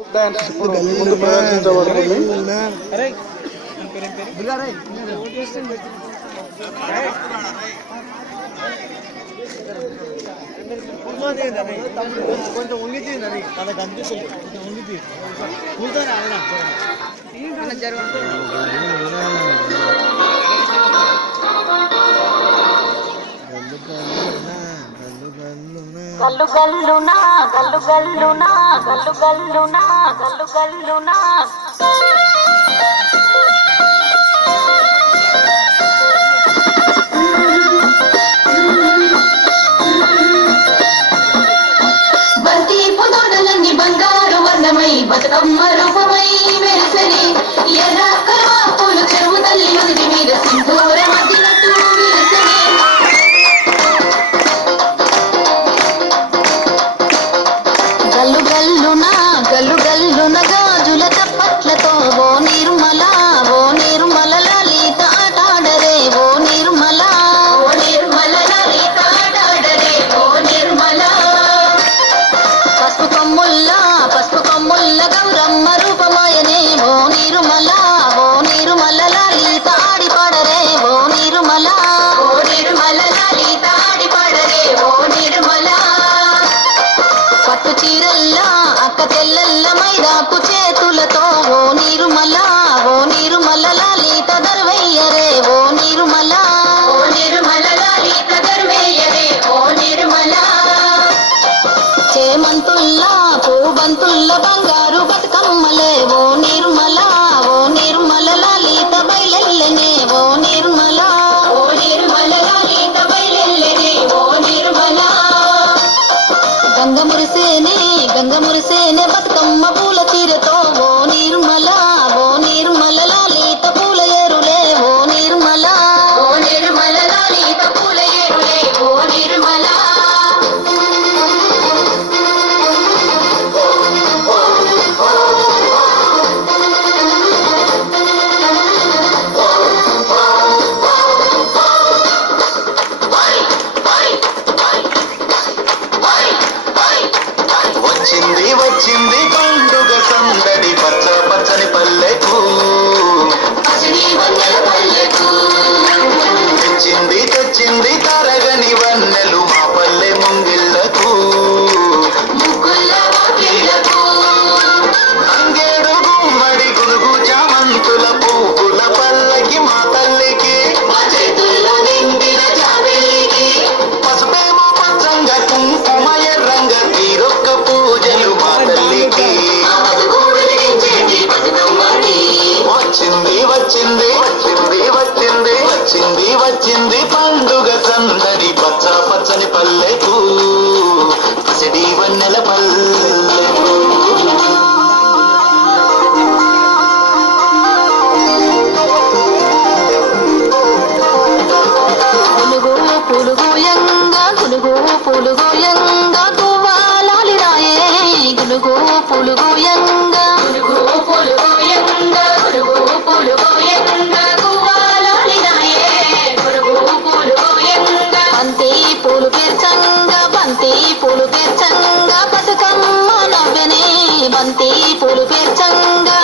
Dance ఇప్పుడు ముందు ప్రదర్శించబడుతుంది. కొంచెం ఉంగిది అలా కనిపిస్తుంది, కొంచెం ఉంగిది కూర్చొని ఆయన గల్లు గల్లునా గల్లు గల్లునా గల్లు గల్లునా గల్లు గల్లునా బంతి పుదోడలన్నీ బంగారు వర్ణమై బతుకమ్మ రూపమై మెరిసని ఎర్ర కలువ పూలు చెరువు తల్లి ఒదిగి మీద సింధూర మధ్యనట్టు విరసని గల్లు గల్లునా గల్లు గల్లున గాజుల తప్పట్లతో ఓ నిర్మల లలిత ఆటాడరే ఓ నిర్మల లలిత ఆటాడరే ఓ నిర్మల పసుపు కొమ్ముల్ల గౌరమ్మ రూపమాయనే ఓ నిర్మల లలిత ఆడి పాడరే ఓ నిర్మల లలిత ఆడి పాడరే ఓ నిర్మల పట్టు చీరల్లా అక్క తెల్లల్ల మైదాపు చేతులతో ఓ నిర్మల లలిత దర్వయ్యరే ఓ నిర్మల లలిత దర్వయ్యరే ఓ నిర్మల చేమంతుల్లా పూబంతుల్ల బంగారు బతుకమ్మలే ఓ నిర్మల లలిత బయలెల్లనే ఓ నిర్మల లలిత బయలెల్లనే ఓ నిర్మల గంగ మురిసేనే బతుకమ్మ పూల తీరతో ఓ నిర్మల లలిత పూల ఏరులే ఓ నిర్మల లలిత పూల ఏరులే ఓ నిర్మల వచ్చింది పండుగ సందడి పచ్చ పచ్చని పల్లెకు తెచ్చింది తరగని వన్నెలు మా పల్లె ముంగిళ్లకు అంగేడు గుమ్మడి గునుగు చామంతుల పువ్వుల పల్లకి మా తల్లికి పసుపేమో పచ్చంగా కుంకుమ ఎర్రంగ తీరొక్క పూజలు మా తల్లికి వచ్చింది పండుగ సందడి పచ్చ పచ్చని పల్లెకు పసిడి వన్నెల పల్లెకు పులుగుయంగా తువ్వాలాలిరాయే పులుగుయంగా బంతి పూలు పేర్చంగా బతుకమ్మ నవ్వెనే బంతి పూలు పేర్చంగా